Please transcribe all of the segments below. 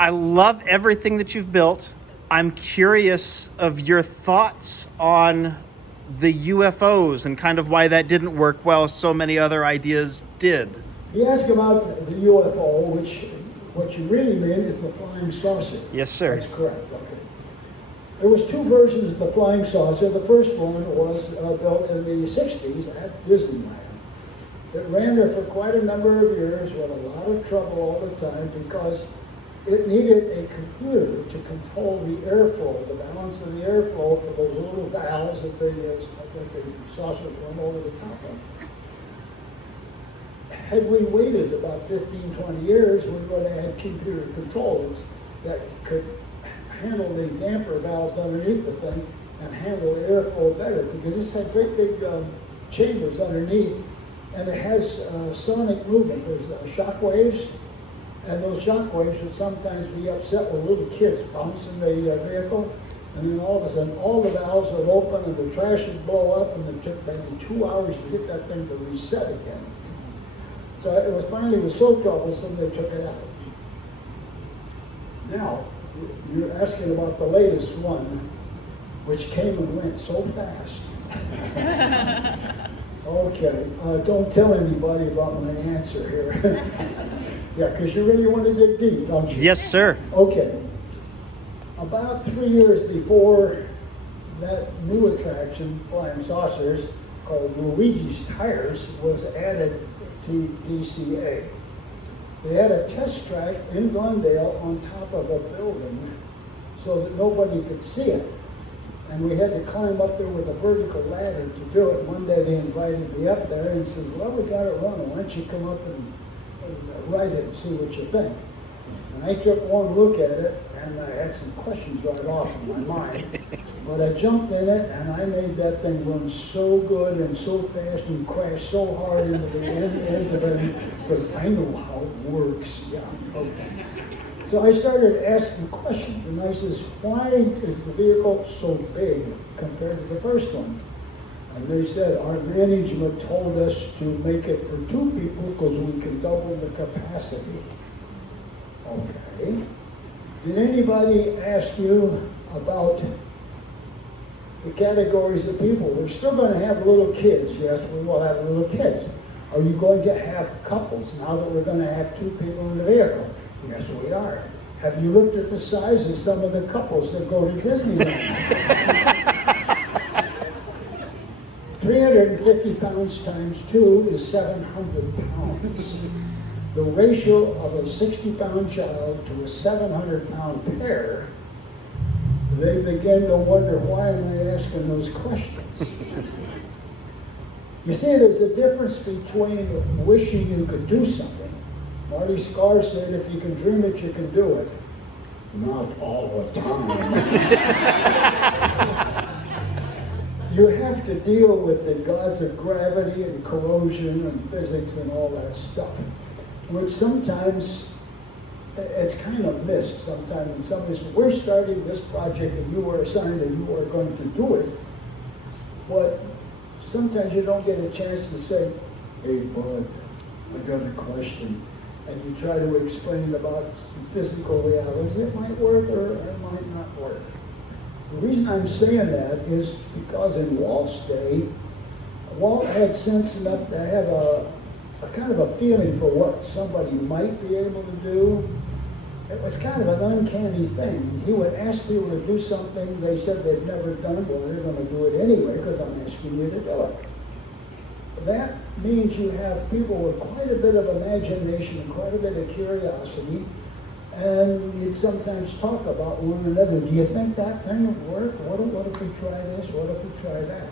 I love everything that you've built. I'm curious of your thoughts on the UFOs and kind of why that didn't work well so many other ideas did. You ask about the UFO, which what you really mean is the flying saucer. Yes, sir. That's correct. Okay. There was two versions of the flying saucer. The first one was built in the 60s at Disneyland. It ran there for quite a number of years with a lot of trouble all the time because it needed a computer to control the airflow, the balance of the airflow for those little valves that the saucer went over the top of. Had we waited about 15, 20 years, we would have had computer controls that could handle the damper valves underneath the thing and handle the airflow better, because this had great big chambers underneath, and it has sonic movement. There's shock waves, and those shock waves would sometimes be upset with little kids bouncing the vehicle, and then all of a sudden all the valves would open and the trash would blow up, and it took maybe 2 hours to get that thing to reset again. So it was finally so troublesome they took it out. Now, you're asking about the latest one, which came and went so fast. Okay, don't tell anybody about my answer here. Yeah, because you really want to dig deep, don't you? Yes, sir. Okay. About 3 years before that new attraction, Flying Saucers, called Luigi's Tires, was added to DCA. They had a test track in Glendale on top of a building so that nobody could see it. And we had to climb up there with a vertical ladder to do it. One day they invited me up there and said, well, we got it running. Why don't you come up and ride it and see what you think? And I took one look at it, and I had some questions right off in my mind. But I jumped in it, and I made that thing run so good and so fast and crash so hard into the end of it, because I know how it works. Yeah, okay. So I started asking questions, and I says, why is the vehicle so big compared to the first one? And they said, our management told us to make it for 2 people because we can double the capacity. Okay. Did anybody ask you about the categories of people? We're still going to have little kids. Yes, we will have little kids. Are you going to have couples now that we're going to have 2 people in the vehicle? Yes, we are. Have you looked at the size of some of the couples that go to Disneyland? 350 pounds times 2 is 700 pounds. The ratio of a 60-pound child to a 700-pound pair, they begin to wonder, why am I asking those questions? You see, there's a difference between wishing you could do something. Marty Sklar said, if you can dream it, you can do it. Not all the time. You have to deal with the gods of gravity and corrosion and physics and all that stuff, which sometimes it's kind of missed sometimes. And somebody says, we're starting this project and you are assigned and you are going to do it. But sometimes you don't get a chance to say, hey, bud, I got a question. And you try to explain about some physical realities. It might work or it might not work. The reason I'm saying that is because in Walt's day, Walt had sense enough to have a kind of a feeling for what somebody might be able to do. It was kind of an uncanny thing. He would ask people to do something they said they'd never done. Well, they're going to do it anyway because I'm asking you to do it. That means you have people with quite a bit of imagination and quite a bit of curiosity, and you'd sometimes talk about one another. Do you think that thing would work? What if we try this? What if we try that?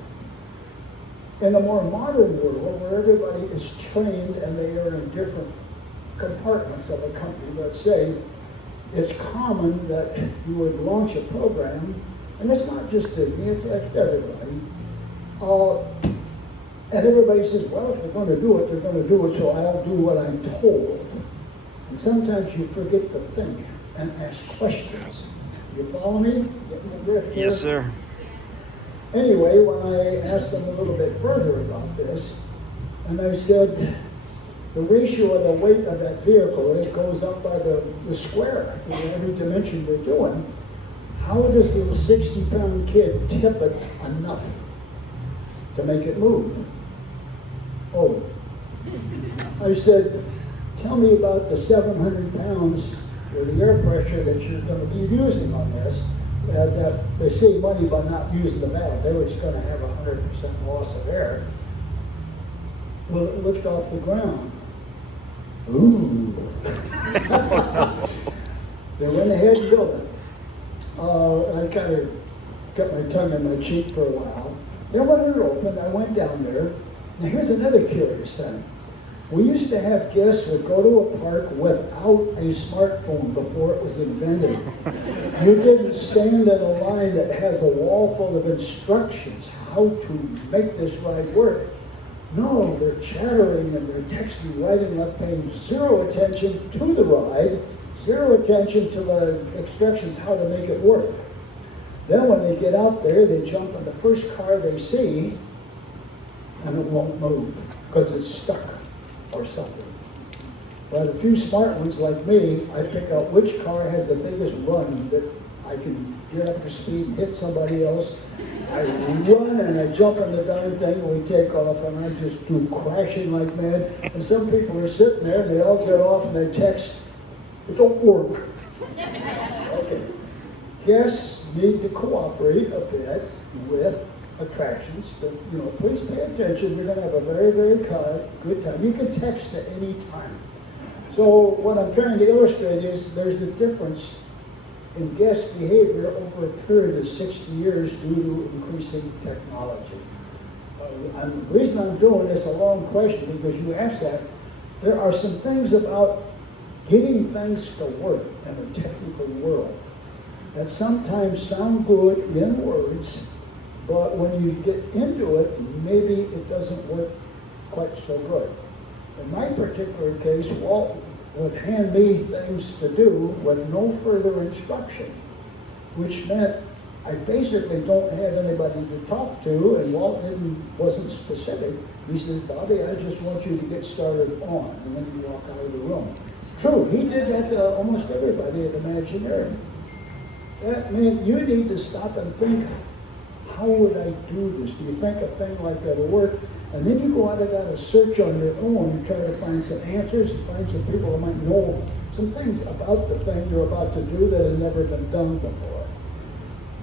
In the more modern world, where everybody is trained and they are in different compartments of a company, let's say, it's common that you would launch a program, and it's not just Disney, it's everybody. And everybody says, well, if they're going to do it, they're going to do it, so I'll do what I'm told. And sometimes you forget to think and ask questions. You follow me? Getting the drift here? Yes, sir. Anyway, when I asked them a little bit further about this, and I said, the ratio of the weight of that vehicle, it goes up by the square in every dimension we're doing. How does the 60-pound kid tip it enough to make it move? Oh, I said, tell me about the 700 pounds or the air pressure that you're going to be using on this. That they save money by not using the valves. They were just going to have 100% loss of air. Will it lift off the ground? Ooh. They went ahead and built it. I kind of kept my tongue in my cheek for a while. Then when it opened, I went down there. Now here's another curious thing. We used to have guests would go to a park without a smartphone before it was invented. You didn't stand in a line that has a wall full of instructions how to make this ride work. No, they're chattering and they're texting right and left, paying zero attention to the ride, zero attention to the instructions how to make it work. Then when they get out there, they jump in the first car they see and it won't move because it's stuck or something. But a few smart ones like me, I pick out which car has the biggest run that I can get up to speed and hit somebody else. I run and I jump on the darn thing and we take off and I just do crashing like mad. And some people are sitting there and they all get off and they text, it don't work. Okay. Guests need to cooperate a bit with attractions. Please pay attention. We're going to have a very, very good time. You can text at any time. So what I'm trying to illustrate is there's a difference in guest behavior over a period of 60 years due to increasing technology. The reason I'm doing this a long question because you asked that. There are some things about getting things to work in a technical world that sometimes sound good in words, but when you get into it, maybe it doesn't work quite so good. In my particular case, Walt would hand me things to do with no further instruction, which meant I basically don't have anybody to talk to, and Walt wasn't specific. He says, Bobby, I just want you to get started on, and then you walk out of the room. True, he did that to almost everybody at Imagineering. That meant you need to stop and think, how would I do this? Do you think a thing like that will work? And then you go out and a search on your own and try to find some answers, find some people who might know some things about the thing you're about to do that have never been done before.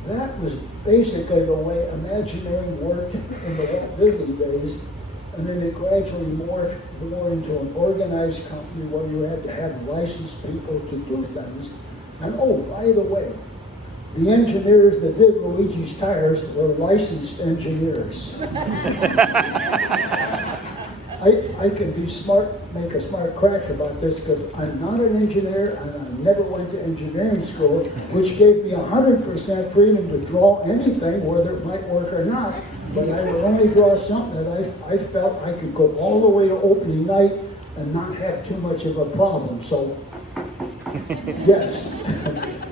That was basically the way Imagineering worked in the Walt Disney days, and then it gradually morphed more into an organized company where you had to have licensed people to do things. And oh, by the way, the engineers that did Luigi's tires were licensed engineers. I can be smart, make a smart crack about this because I'm not an engineer and I never went to engineering school, which gave me 100% freedom to draw anything, whether it might work or not. But I would only draw something that I felt I could go all the way to opening night and not have too much of a problem. So, yes.